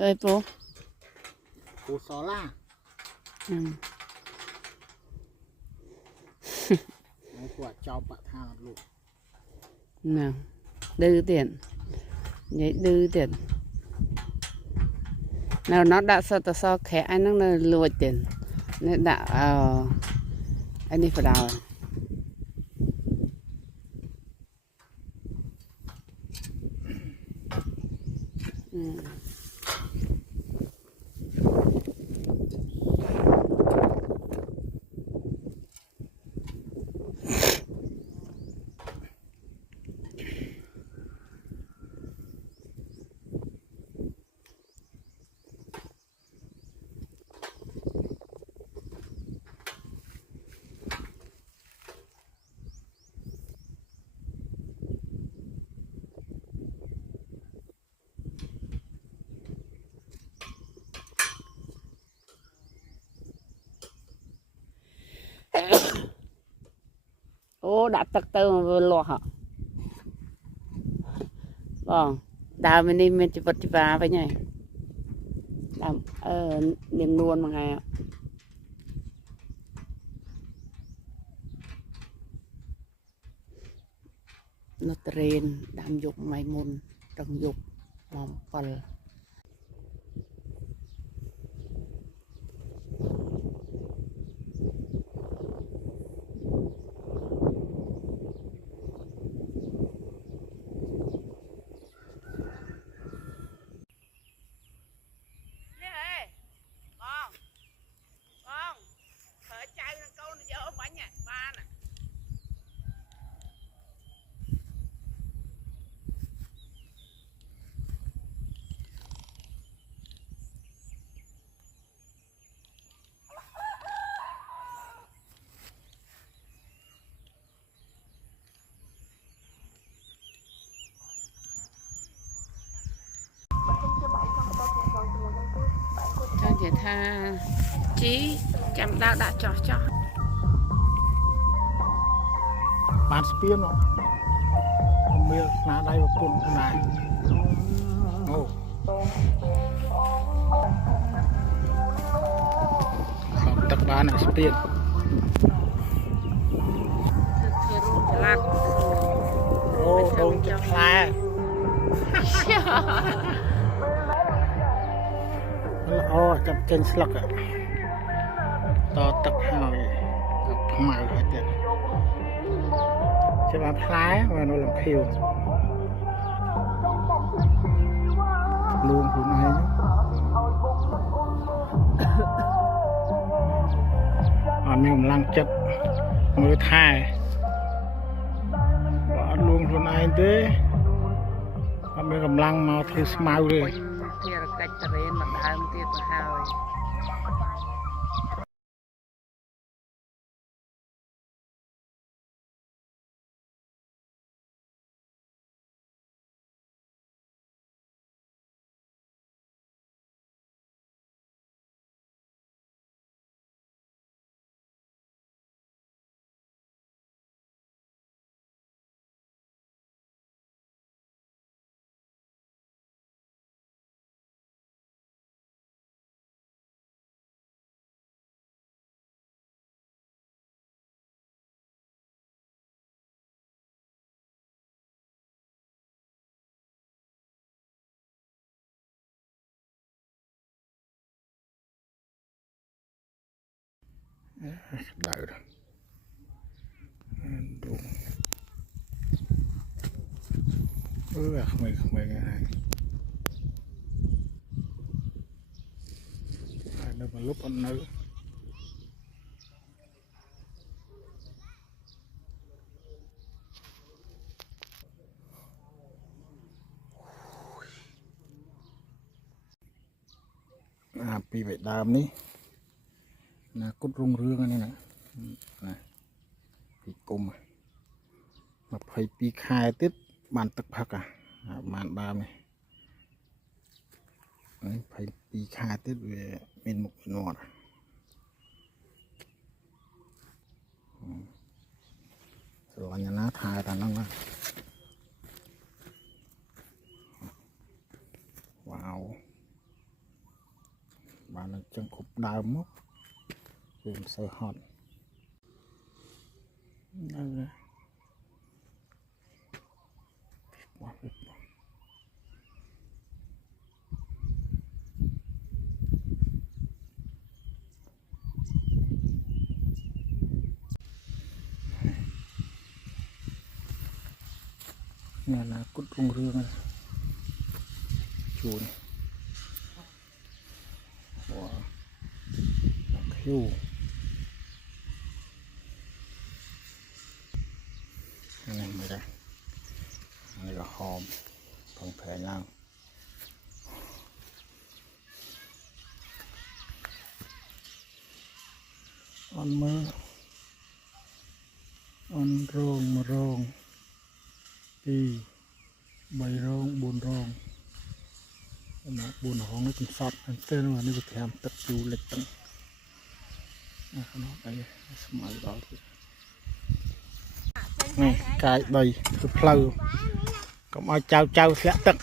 ơi bố. Cô xó la. Nói quả cho bạn tha luôn. Nào, đưa tiền. Vậy đưa tiền. Nào nó đã so khẽ anh nó lùi tiền. Nó đã anh đi phải đào. Ô đã tật tơ mà vừa lọt hả? Vâng, đào mình đi mình chỉ vật chỉ vá với nhỉ? Đào miền luôn mà ngày ạ. Nó trên đam dục mày môn trong dục mong phần. Cho thể tha chí chăm đau đã cho Bạn spiên nó. Không biết là đây một cuốn này. Ồ. Không tập bán là spiên. Ô, đông chật la. Ô, chập chân slug ạ. To tập hỏi. Tập màu hết vậy. Chứ mà phá và nó làm khiêu. Luôn của này nhé. Mình lăng chất mới thai bỏ luôn của này thế. Mình cầm lăng màu thứ smile đi. Đợi rồi. Đúng. Không mày nghe này. Đâu mà lúc ăn nữa. Vì vậy đàm ní là cốt rung rương này nè thì cùng mà phải pi khai tiếp bàn tập hắc bàn đàm này phải pi khai tiếp về miền mục nọ rồi nhà nó thai ta nó wow nó chân khúc đào mốc vì sơ hot này là cút rung rương này chuồn wow. Khiu này mới đây này là hòm còn thể nào on mơ on rong mà rong đi bay rong buồn rong nó buồn hóng nó cũng sọt tên mà nó bị thèm tất du lịch tận nó đây smile đó này cái bầy cái phơi cũng ai trao trao sẽ tận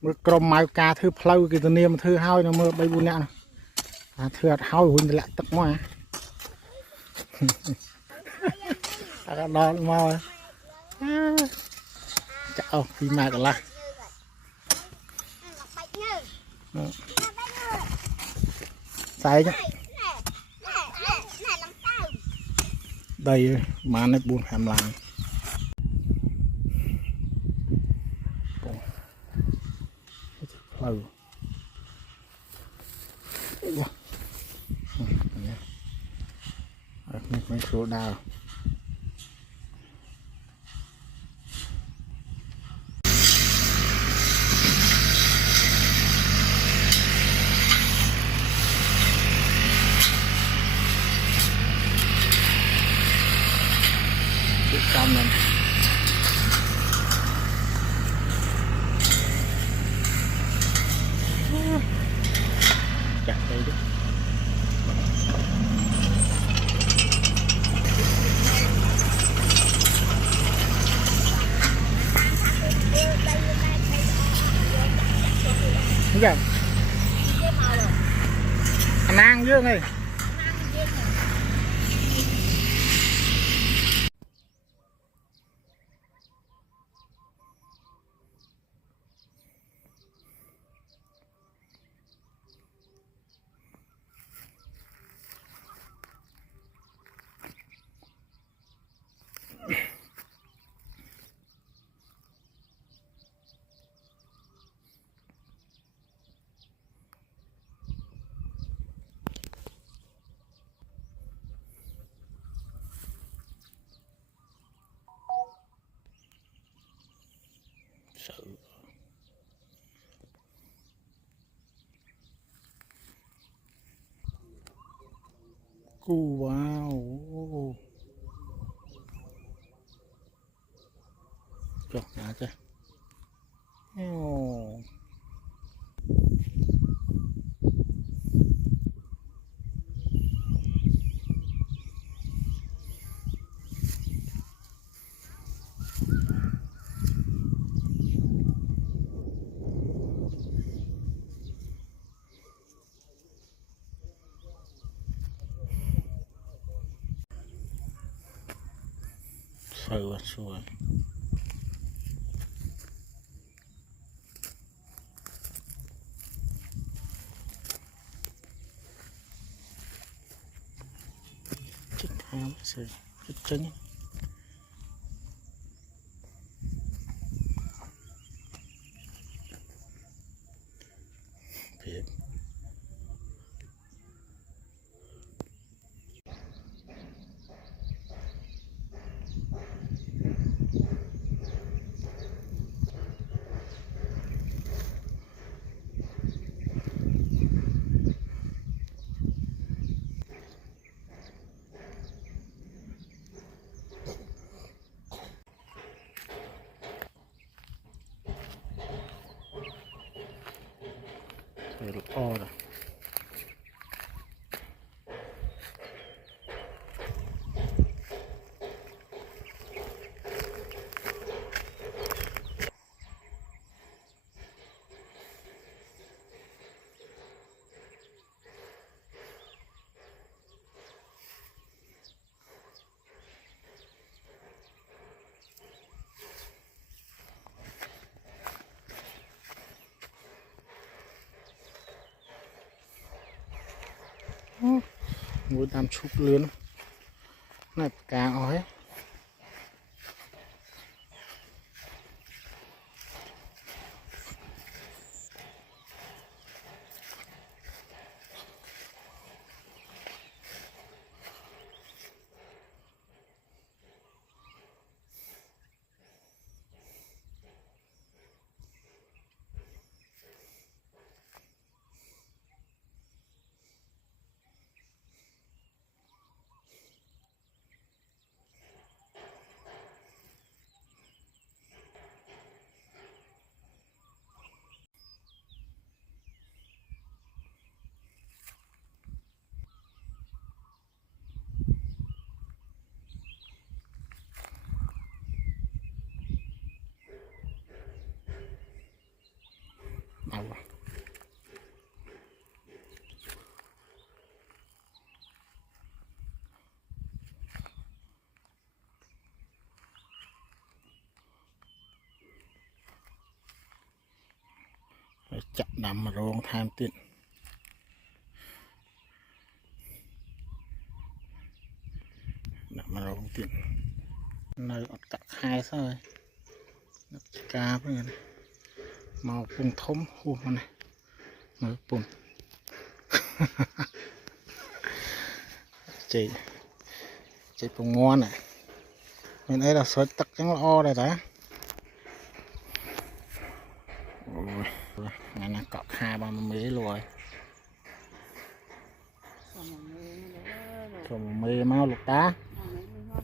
mưa crom mai ca thứ phơi cái tên niệm thứ hai nó mưa bay buồn nè thứ haiหุ่นlại tận ngoài đó mau chào phi mai cả là sai chứ đây mà nó buồn hàm làng phơi mấy số đào cam này chặt đây đi đúng không anh ăn dương này sự wow cho nhà chứ sôi sôi chết ham sôi chết trứng thiệt to rồi mũi tam chụp lớn này càng ói đâu rồi. Chặt nằm mà ruộng tham tiện nằm mà ruộng tiện nơi ọt cắt hai thôi cá với này màu bùn thấm hùm này mới bùn chị bùn ngon này bên đây là sợi tắc trắng o này đã ngày nay cọt 2-3 mấy rồi còn mê máu lục đá